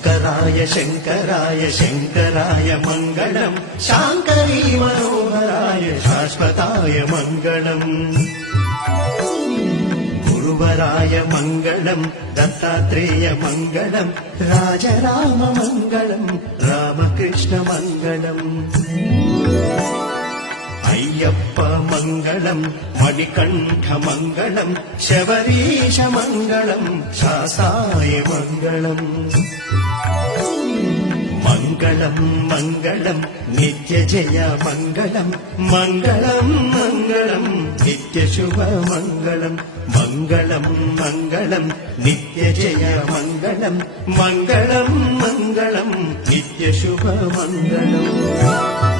शङ्कराय शङ्कराय शङ्कराय मङ्गलम् शाङ्करी मनोहराय शाश्वताय मङ्गलम् गुरुवराय मङ्गलम् दत्तात्रेय मङ्गलम् राजराम मङ्गलम् रामकृष्ण मङ्गलम् अय्यप्प मङ्गलम् मणिकण्ठ मङ्गलम् शबरीश मङ्गलम् शासाय मङ्गलम् मङ्गलम् मङ्गलम् नित्यजय मङ्गलम् मङ्गलम् मङ्गलम् नित्यशुभ मङ्गलम् मङ्गलम् मङ्गलम् नित्यजय मङ्गलम् मङ्गलम् मङ्गलम् नित्यशुभ मङ्गलम्